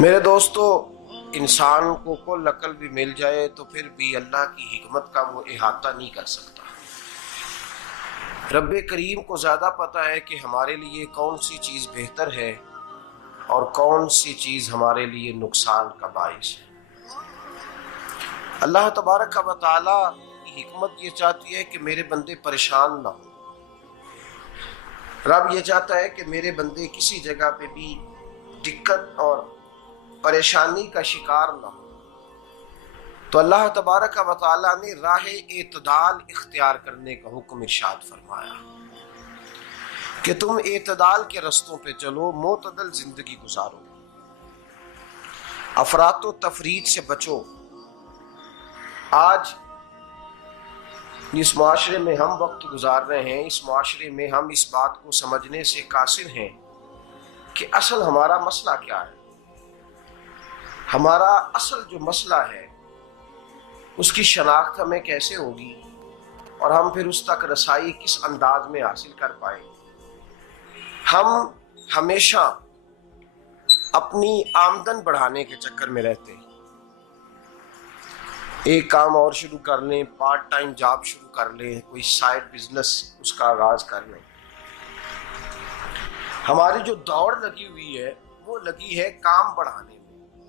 मेरे दोस्तों, इंसान को कुल अकल भी मिल जाए तो फिर भी अल्लाह की हिकमत का वो इहाता नहीं कर सकता। रब्बे करीम को ज़्यादा पता है कि हमारे लिए कौन सी चीज़ बेहतर है और कौन सी चीज़ हमारे लिए नुकसान का बाइस है। अल्लाह तबारक व तआला की हिकमत ये चाहती है कि मेरे बंदे परेशान ना हो। रब ये चाहता है कि मेरे बंदे किसी जगह पे भी दिक्कत और परेशानी का शिकार ना हो। तो अल्लाह तबारक व तआला ने राह एतदाल इख्तियार करने का हुक्म इरशाद फरमाया कि तुम एतदाल के रस्तों पे चलो, मोतदल जिंदगी गुजारो, अफरातो तफरीद से बचो। आज जिस माशरे में हम वक्त गुजार रहे हैं, इस माशरे में हम इस बात को समझने से कासिर हैं कि असल हमारा मसला क्या है। हमारा असल जो मसला है उसकी शनाख्त हमें कैसे होगी और हम फिर उस तक रसाई किस अंदाज में हासिल कर पाए। हम हमेशा अपनी आमदन बढ़ाने के चक्कर में रहते हैं। एक काम और शुरू कर लें, पार्ट टाइम जॉब शुरू कर लें, कोई साइड बिजनेस उसका आगाज कर लें। हमारी जो दौड़ लगी हुई है वो लगी है काम बढ़ाने में,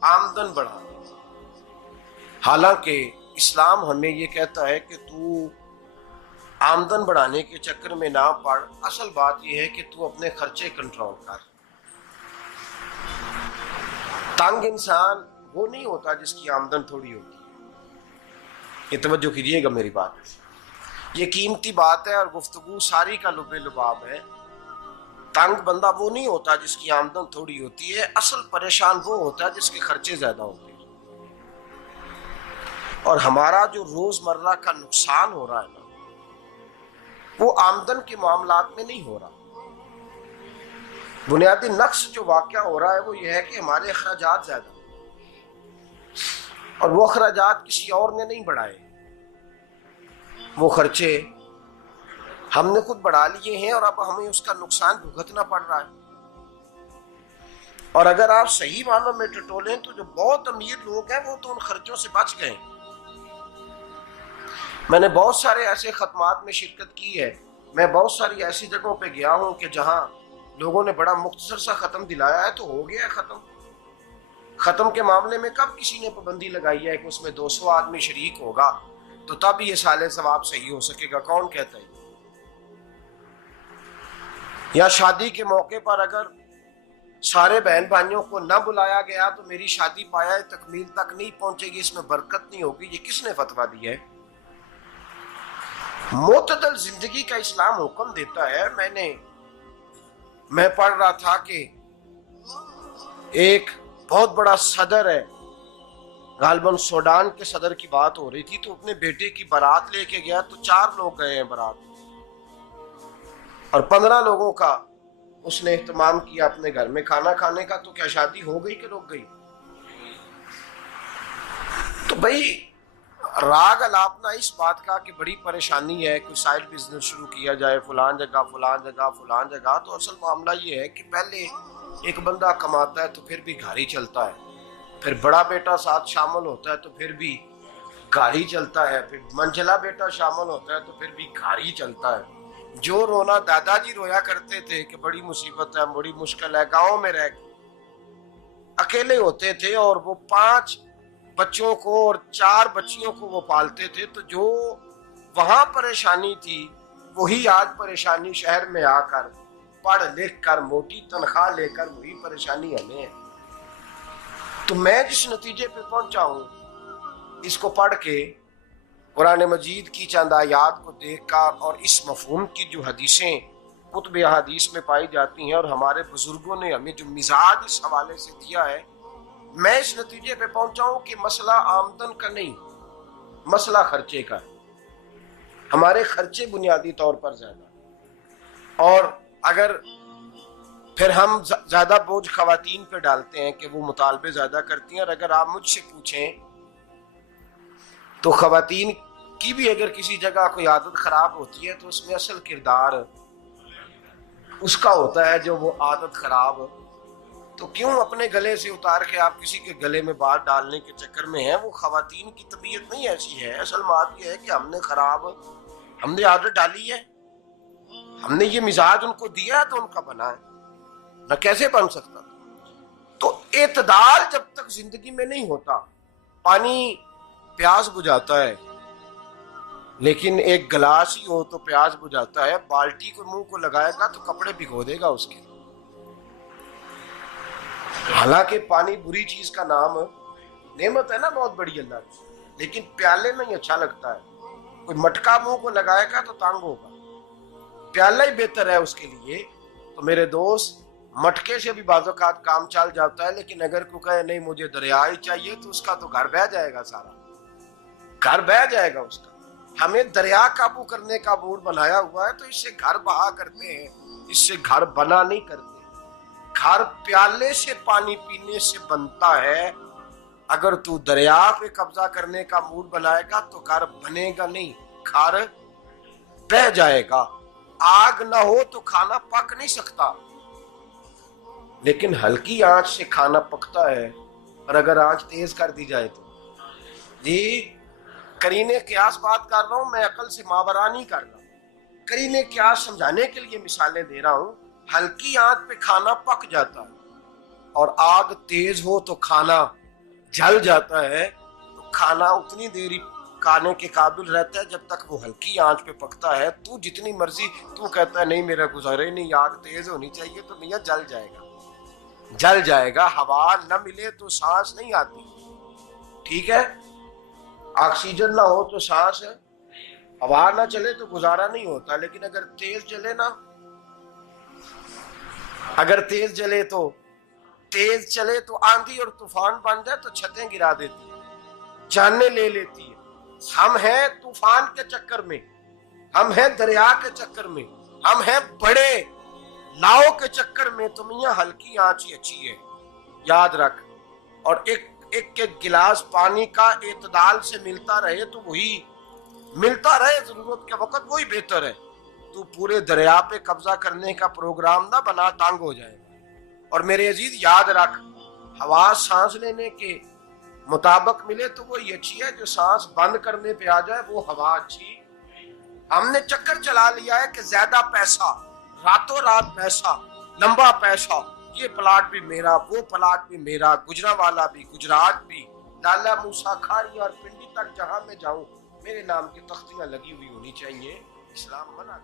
आमदन बढ़ाने में। हालांकि इस्लाम हमें ये कहता है कि तू आमदन बढ़ाने के चक्कर में ना पड़। असल बात यह है कि तू अपने खर्चे कंट्रोल कर। तंग इंसान वो नहीं होता जिसकी आमदन थोड़ी होती है। ये तवज्जो कीजिएगा मेरी बात, ये कीमती बात है और गुफ्तगू सारी का लुबे लुबाब है। तंग बंदा वो नहीं होता जिसकी आमदन थोड़ी होती है। असल परेशान वो होता है जिसके खर्चे ज्यादा होते हैं। और हमारा जो रोजमर्रा का नुकसान हो रहा है ना, वो आमदन के मामलात में नहीं हो रहा। बुनियादी नक्श जो वाक़या हो रहा है वो ये है कि हमारे अखराजात ज्यादा, और वो अखराजात किसी और ने नहीं बढ़ाए। वो खर्चे हमने खुद बढ़ा लिए हैं और अब हमें उसका नुकसान भुगतना पड़ रहा है। और अगर आप सही मानों में टटोलें तो जो बहुत अमीर लोग हैं वो तो उन खर्चों से बच गए। मैंने बहुत सारे ऐसे खत्मात में शिरकत की है। मैं बहुत सारी ऐसी जगहों पे गया हूं कि जहां लोगों ने बड़ा मुख्तसर सा खत्म दिलाया है तो हो गया है खत्म। खत्म के मामले में कब किसी ने पाबंदी लगाई है कि उसमें 200 आदमी शरीक होगा तो तब ये साले सवाब सही हो सकेगा? कौन कहता है? या शादी के मौके पर अगर सारे बहन भाइयों को न बुलाया गया तो मेरी शादी पाया तकमील तक नहीं पहुंचेगी, इसमें बरकत नहीं होगी। ये किसने फतवा दिया है? मोतदल जिंदगी का इस्लाम हुक्म देता है। मैं पढ़ रहा था कि एक बहुत बड़ा सदर है, गालबन सूडान के सदर की बात हो रही थी, तो अपने बेटे की बारात लेके गया तो 4 लोग गए हैं बारात, और 15 लोगों का उसने एहतमाम किया अपने घर में खाना खाने का। तो क्या शादी हो गई कि रुक गई? तो भाई राग अलापना इस बात का कि बड़ी परेशानी है, कोई साइड बिजनेस शुरू किया जाए फलान जगह फलान जगह फलान जगह। तो असल मामला ये है कि पहले एक बंदा कमाता है तो फिर भी घर ही चलता है, फिर बड़ा बेटा साथ शामिल होता है तो फिर भी घर ही चलता है, फिर मंझला बेटा शामिल होता है तो फिर भी घर ही चलता है। जो रोना दादाजी रोया करते थे कि बड़ी मुसीबत है, बड़ी मुश्किल है, गाँव में रह अकेले होते थे और वो 5 बच्चों को और 4 बच्चियों को वो पालते थे, तो जो वहां परेशानी थी वही आज परेशानी शहर में आकर पढ़ लिख कर मोटी तनख्वाह लेकर वही परेशानी हमें है। तो मैं जिस नतीजे पे पहुंचा हूं इसको पढ़ के, कुरान मजीद की चंद आयात को देखकर और इस मफहूम की जो हदीसें कुतुब हदीस में पाई जाती हैं और हमारे बुजुर्गों ने हमें जो मिजाज इस हवाले से दिया है, मैं इस नतीजे पे पहुंचा हूं कि मसला आमदन का नहीं, मसला खर्चे का है। हमारे खर्चे बुनियादी तौर पर ज्यादा, और अगर फिर हम ज्यादा बोझ खवातीन पे डालते हैं कि वो मुतालबे ज्यादा करती हैं। और अगर आप मुझसे पूछें तो खवातीन की भी अगर किसी जगह कोई आदत खराब होती है तो उसमें असल किरदार उसका होता है जो वो आदत खराब तो क्यों अपने गले से उतार के आप किसी के गले में बात डालने के चक्कर में है? वो खवातीन की तबीयत नहीं ऐसी है। असल बात यह है कि हमने आदत डाली है, हमने ये मिजाज उनको दिया है तो उनका बना है, न कैसे बन सकता। तो एतदाल जब तक जिंदगी में नहीं होता, पानी प्यास बुझाता है, लेकिन एक गिलास ही हो तो प्यास बुझाता है। बाल्टी को मुंह को लगाएगा तो कपड़े भिगो देगा उसके। हालांकि पानी बुरी चीज का नाम नेमत है ना, बहुत बड़ी अल्लाह की, लेकिन प्याले में ही अच्छा लगता है। कोई मटका मुंह को लगाएगा तो तंग होगा, प्याला ही बेहतर है उसके लिए। तो मेरे दोस्त, मटके से भी बाज़-औक़ात काम चल जाता है, लेकिन अगर कोई कहे नहीं मुझे दरिया ही चाहिए तो उसका तो घर बह जाएगा, सारा घर बह जाएगा उसका। हमें दरिया काबू करने का मूड बनाया हुआ है तो इससे घर बहा करते हैं, इससे घर बना नहीं करते। घर प्याले से पानी पीने से बनता है। अगर तू दरिया पे कब्जा करने का मूड बनाएगा तो घर बनेगा नहीं, घर बह जाएगा। आग ना हो तो खाना पक नहीं सकता, लेकिन हल्की आंच से खाना पकता है। और अगर आंच तेज कर दी जाए तो जी, करीने क्यास बात कर रहा हूं मैं, अकल से मावरा नहीं कर रहा। करीने क्यास समझाने के लिए मिसालें दे रहा हूं। हल्की आंच पे खाना पक जाता है और आग तेज हो तो खाना जल जाता है। तो खाना उतनी देर ही खाने के काबिल रहता है जब तक वो हल्की आंच पे पकता है। तू जितनी मर्जी तू कहता है नहीं मेरा गुजारे नहीं, आग तेज होनी चाहिए, तो मियां जल जाएगा, जल जाएगा। हवा न मिले तो सांस नहीं आती, ठीक है? ऑक्सीजन ना हो तो सांस है, हवा ना चले तो गुजारा नहीं होता। लेकिन अगर तेज जले ना, अगर तेज जले तो तेज चले तो आंधी और तूफान बन जाए तो छतें गिरा देती है, जाने ले लेती है। हम हैं तूफान के चक्कर में, हम हैं दरिया के चक्कर में, हम हैं बड़े नाव के चक्कर में। तो मियां हल्की आंच ही अच्छी है, याद रख। और एक गिलास पानी का एतदाल से मिलता रहे तो वही मिलता रहे, जरूरत के वक्त वही बेहतर है। तू पूरे दरिया पे कब्जा करने का प्रोग्राम ना बना, तंग हो जाएगा। और मेरे अजीज याद रख, हवा सांस लेने के मुताबिक मिले तो वो ये अच्छी है, जो सांस बंद करने पे आ जाए वो हवा अच्छी। हमने चक्कर चला लिया है कि ज्यादा पैसा, रातों रात पैसा, लंबा पैसा, ये प्लाट भी मेरा, वो प्लाट भी मेरा, गुजरांवाला भी, गुजरात भी, लाला मूसा खाड़ी और पिंडी तक जहां मैं जाऊं मेरे नाम की तख्तियां लगी हुई होनी चाहिए। इस्लाम मना